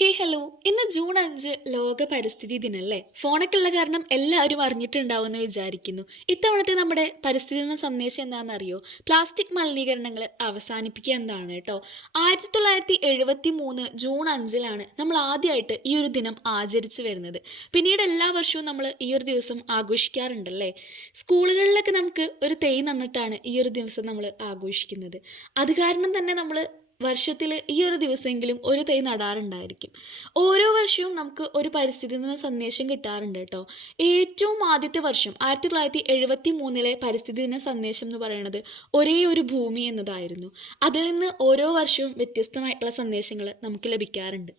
ഹേ hello. ഇന്ന് June അഞ്ച് ലോക പരിസ്ഥിതി ദിനല്ലേ? ഫോണൊക്കെ ഉള്ള കാരണം എല്ലാവരും അറിഞ്ഞിട്ടുണ്ടാവുമെന്ന് വിചാരിക്കുന്നു. ഇത്തവണത്തെ നമ്മുടെ പരിസ്ഥിതി ദിന സന്ദേശം എന്താണെന്നറിയോ? പ്ലാസ്റ്റിക് മലിനീകരണങ്ങൾ അവസാനിപ്പിക്കുക എന്താണ് കേട്ടോ. ആയിരത്തി തൊള്ളായിരത്തി എഴുപത്തി മൂന്ന് ജൂൺ അഞ്ചിലാണ് നമ്മൾ ആദ്യമായിട്ട് ഈ ഒരു ദിനം ആചരിച്ചു വരുന്നത്. പിന്നീട് എല്ലാ വർഷവും നമ്മൾ ഈ ഒരു ദിവസം ആഘോഷിക്കാറുണ്ടല്ലേ? സ്കൂളുകളിലൊക്കെ നമുക്ക് ഒരു തെയ് നന്നിട്ടാണ് ഈ ഒരു ദിവസം നമ്മൾ ആഘോഷിക്കുന്നത്. അത് കാരണം തന്നെ നമ്മൾ വർഷത്തിൽ ഈ ഒരു ദിവസമെങ്കിലും ഒരു തൈ നടാറുണ്ടായിരിക്കും. ഓരോ വർഷവും നമുക്ക് ഒരു പരിസ്ഥിതി നിന്ന് സന്ദേശം കിട്ടാറുണ്ട് കേട്ടോ. ഏറ്റവും ആദ്യത്തെ വർഷം ആയിരത്തി തൊള്ളായിരത്തി എഴുപത്തി മൂന്നിലെ പരിസ്ഥിതി ദിന സന്ദേശം എന്ന് പറയുന്നത് ഒരേ ഒരു ഭൂമി എന്നതായിരുന്നു. അതിൽ നിന്ന് ഓരോ വർഷവും വ്യത്യസ്തമായിട്ടുള്ള സന്ദേശങ്ങൾ നമുക്ക് ലഭിക്കാറുണ്ട്.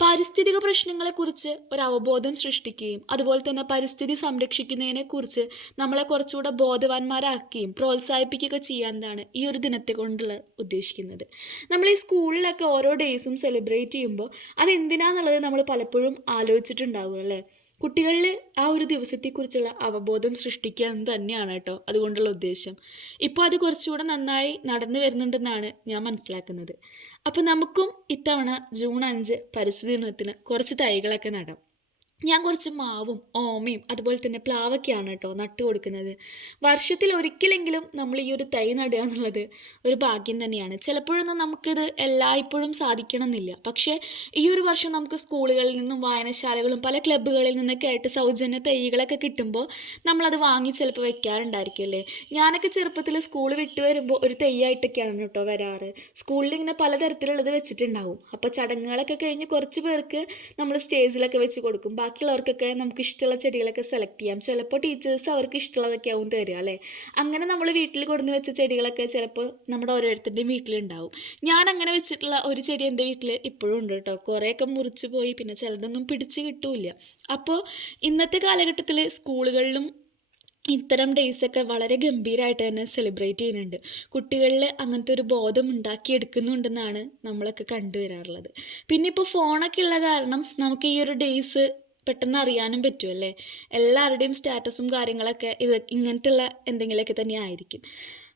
പാരിസ്ഥിതിക പ്രശ്നങ്ങളെക്കുറിച്ച് ഒരു അവബോധം സൃഷ്ടിക്കുകയും അതുപോലെ തന്നെ പരിസ്ഥിതി സംരക്ഷിക്കുന്നതിനെക്കുറിച്ച് നമ്മളെ കുറച്ചുകൂടെ ബോധവാന്മാരാക്കുകയും പ്രോത്സാഹിപ്പിക്കുകയൊക്കെ എന്നാണ് ഈ ഒരു ദിനത്തെ കൊണ്ടുള്ള ഉദ്ദേശിക്കുന്നത്. നമ്മൾ ഈ സ്കൂളിലൊക്കെ ഓരോ ഡേയ്സും സെലിബ്രേറ്റ് ചെയ്യുമ്പോൾ അത് അതെന്തിനാന്നുള്ളത് നമ്മൾ പലപ്പോഴും ആലോചിച്ചിട്ടുണ്ടാവും അല്ലേ? കുട്ടികളിൽ ആ ഒരു ദിവസത്തെക്കുറിച്ചുള്ള അവബോധം സൃഷ്ടിക്കുക എന്ന് തന്നെയാണ് കേട്ടോ അതുകൊണ്ടുള്ള ഉദ്ദേശം. ഇപ്പോൾ അത് കുറച്ചുകൂടെ നന്നായി നടന്നു വരുന്നുണ്ടെന്നാണ് ഞാൻ മനസ്സിലാക്കുന്നത്. അപ്പോൾ നമുക്കും ഇത്തവണ ജൂൺ അഞ്ച് പരിസ്ഥിതി ദിനത്തിന് കുറച്ച് തൈകളൊക്കെ നടാം. ഞാൻ കുറച്ച് മാവും ഓമയും അതുപോലെ തന്നെ പ്ലാവൊക്കെയാണ് കേട്ടോ നട്ടു കൊടുക്കുന്നത്. വർഷത്തിൽ ഒരിക്കലെങ്കിലും നമ്മൾ ഈ ഒരു തൈ നടുക എന്നുള്ളത് ഒരു ഭാഗ്യം തന്നെയാണ്. ചിലപ്പോഴൊന്നും നമുക്കിത് എല്ലായ്പ്പോഴും സാധിക്കണം എന്നില്ല പക്ഷേ ഈ ഒരു വർഷം നമുക്ക് സ്കൂളുകളിൽ നിന്നും വായനശാലകളും പല ക്ലബ്ബുകളിൽ നിന്നൊക്കെ ആയിട്ട് സൗജന്യ തൈകളൊക്കെ കിട്ടുമ്പോൾ നമ്മളത് വാങ്ങി ചിലപ്പോൾ വെക്കാറുണ്ടായിരിക്കും അല്ലേ ഞാനൊക്കെ ചെറുപ്പത്തിൽ സ്കൂൾ വിട്ട് വരുമ്പോൾ ഒരു തൈയായിട്ടൊക്കെയാണ് കേട്ടോ വരാറ്. സ്കൂളിൽ ഇങ്ങനെ പലതരത്തിലുള്ളത് വെച്ചിട്ടുണ്ടാവും. അപ്പോൾ ചടങ്ങുകളൊക്കെ കഴിഞ്ഞ് കുറച്ച് പേർക്ക് നമ്മൾ സ്റ്റേജിലൊക്കെ വെച്ച് കൊടുക്കും. ബാക്കിയുള്ളവർക്കൊക്കെ നമുക്ക് ഇഷ്ടമുള്ള ചെടികളൊക്കെ സെലക്ട് ചെയ്യാം. ചിലപ്പോൾ ടീച്ചേഴ്സ് അവർക്ക് ഇഷ്ടമുള്ളതൊക്കെ ആവും തരിക അല്ലേ? അങ്ങനെ നമ്മൾ വീട്ടിൽ കൊടുന്ന് വെച്ച ചെടികളൊക്കെ ചിലപ്പോൾ നമ്മുടെ ഓരോരുത്തരുടെയും വീട്ടിലുണ്ടാവും. ഞാൻ അങ്ങനെ വെച്ചിട്ടുള്ള ഒരു ചെടി എന്റെ വീട്ടിൽ ഇപ്പോഴും ഉണ്ട് കേട്ടോ. കുറേയൊക്കെ മുറിച്ച് പോയി പിന്നെ ചിലതൊന്നും പിടിച്ച് കിട്ടൂല അപ്പോൾ ഇന്നത്തെ കാലഘട്ടത്തിൽ സ്കൂളുകളിലും ഇത്തരം ഡേയ്സൊക്കെ വളരെ ഗംഭീരമായിട്ട് തന്നെ സെലിബ്രേറ്റ് ചെയ്യുന്നുണ്ട്. കുട്ടികളിൽ അങ്ങനത്തെ ഒരു ബോധം ഉണ്ടാക്കിയെടുക്കുന്നുണ്ടെന്നാണ് നമ്മളൊക്കെ കണ്ടുവരാറുള്ളത് പിന്നെ ഇപ്പോൾ ഫോണൊക്കെ ഉള്ള കാരണം നമുക്ക് ഈ ഒരു ഡേയ്സ് പെട്ടെന്ന് അറിയാനും പറ്റുമല്ലേ എല്ലാവരുടെയും സ്റ്റാറ്റസും കാര്യങ്ങളൊക്കെ ഇത് ഇങ്ങനത്തുള്ള എന്തെങ്കിലുമൊക്കെ തന്നെ ആയിരിക്കും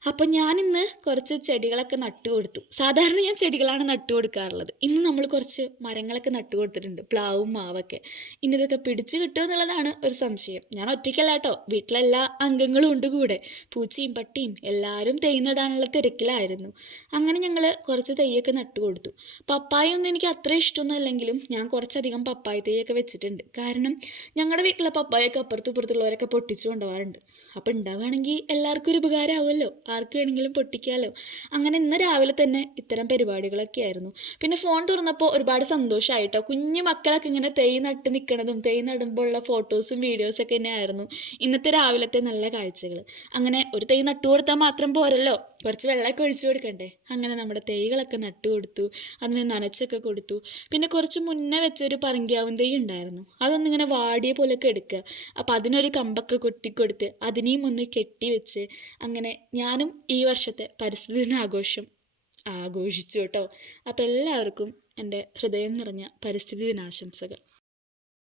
അപ്പോൾ ഞാനിന്ന് കുറച്ച് ചെടികളൊക്കെ നട്ടു കൊടുത്തു. സാധാരണ ഞാൻ ചെടികളാണ് നട്ടു കൊടുക്കാറുള്ളത്. ഇന്ന് നമ്മൾ കുറച്ച് മരങ്ങളൊക്കെ നട്ടു കൊടുത്തിട്ടുണ്ട്. പ്ലാവും മാവൊക്കെ. ഇനി ഇതൊക്കെ പിടിച്ചു കിട്ടുമോ എന്നുള്ളതാണ് ഒരു സംശയം. ഞാൻ ഒറ്റയ്ക്കല്ല കേട്ടോ. വീട്ടിലെല്ലാ അംഗങ്ങളും ഉണ്ട് കൂടെ. പൂച്ചയും പട്ടിയും എല്ലാവരും തെയ്യ് തിരക്കിലായിരുന്നു. അങ്ങനെ ഞങ്ങൾ കുറച്ച് തെയ്യൊക്കെ നട്ടു കൊടുത്തു. പപ്പായ ഒന്നും എനിക്ക് അത്ര ഇഷ്ടമൊന്നും അല്ലെങ്കിലും ഞാൻ കുറച്ചധികം പപ്പായ തെയ്യൊക്കെ വെച്ചിട്ടുണ്ട്. കാരണം ഞങ്ങളുടെ വീട്ടിലെ പപ്പായൊക്കെ അപ്പുറത്തും ഇപ്പുറത്തുള്ളവരൊക്കെ പൊട്ടിച്ചു കൊണ്ടുപോകാറുണ്ട്. അപ്പം ഉണ്ടാവുകയാണെങ്കിൽ എല്ലാവർക്കും ഒരു ഉപകാരമാവുമല്ലോ ആർക്ക് വേണമെങ്കിലും പൊട്ടിക്കാമല്ലോ അങ്ങനെ ഇന്ന് രാവിലെ തന്നെ ഇത്തരം പരിപാടികളൊക്കെ ആയിരുന്നു. പിന്നെ ഫോൺ തുറന്നപ്പോൾ ഒരുപാട് സന്തോഷമായിട്ടോ കുഞ്ഞു മക്കളൊക്കെ ഇങ്ങനെ തൈ നട്ട് നിൽക്കണതും തൈ നടുമ്പോൾ ഉള്ള ഫോട്ടോസും വീഡിയോസൊക്കെ തന്നെ ആയിരുന്നു ഇന്നത്തെ രാവിലത്തെ നല്ല കാഴ്ചകൾ അങ്ങനെ ഒരു തൈ നട്ടു കൊടുത്താൽ മാത്രം പോരല്ലോ. കുറച്ച് വെള്ളമൊക്കെ ഒഴിച്ചു കൊടുക്കണ്ടേ? അങ്ങനെ നമ്മുടെ തൈകളൊക്കെ നട്ടു കൊടുത്തു. അതിനെ നനച്ചൊക്കെ കൊടുത്തു. പിന്നെ കുറച്ച് മുന്നേ വെച്ചൊരു പറങ്കിയാവും തൈ ഉണ്ടായിരുന്നു. അതൊന്നിങ്ങനെ വാടിയ പോലെയൊക്കെ എടുക്കുക. അപ്പോൾ അതിനൊരു കമ്പൊക്കെ കൊട്ടിക്കൊടുത്ത് അതിനെയും ഒന്ന് കെട്ടി വെച്ച് അങ്ങനെ ഞാനും ഈ വർഷത്തെ പരിസ്ഥിതി ദിനാഘോഷം ആഘോഷിച്ചു കേട്ടോ. അപ്പോൾ എല്ലാവർക്കും എന്റെ ഹൃദയം നിറഞ്ഞ പരിസ്ഥിതി ദിനാശംസകൾ.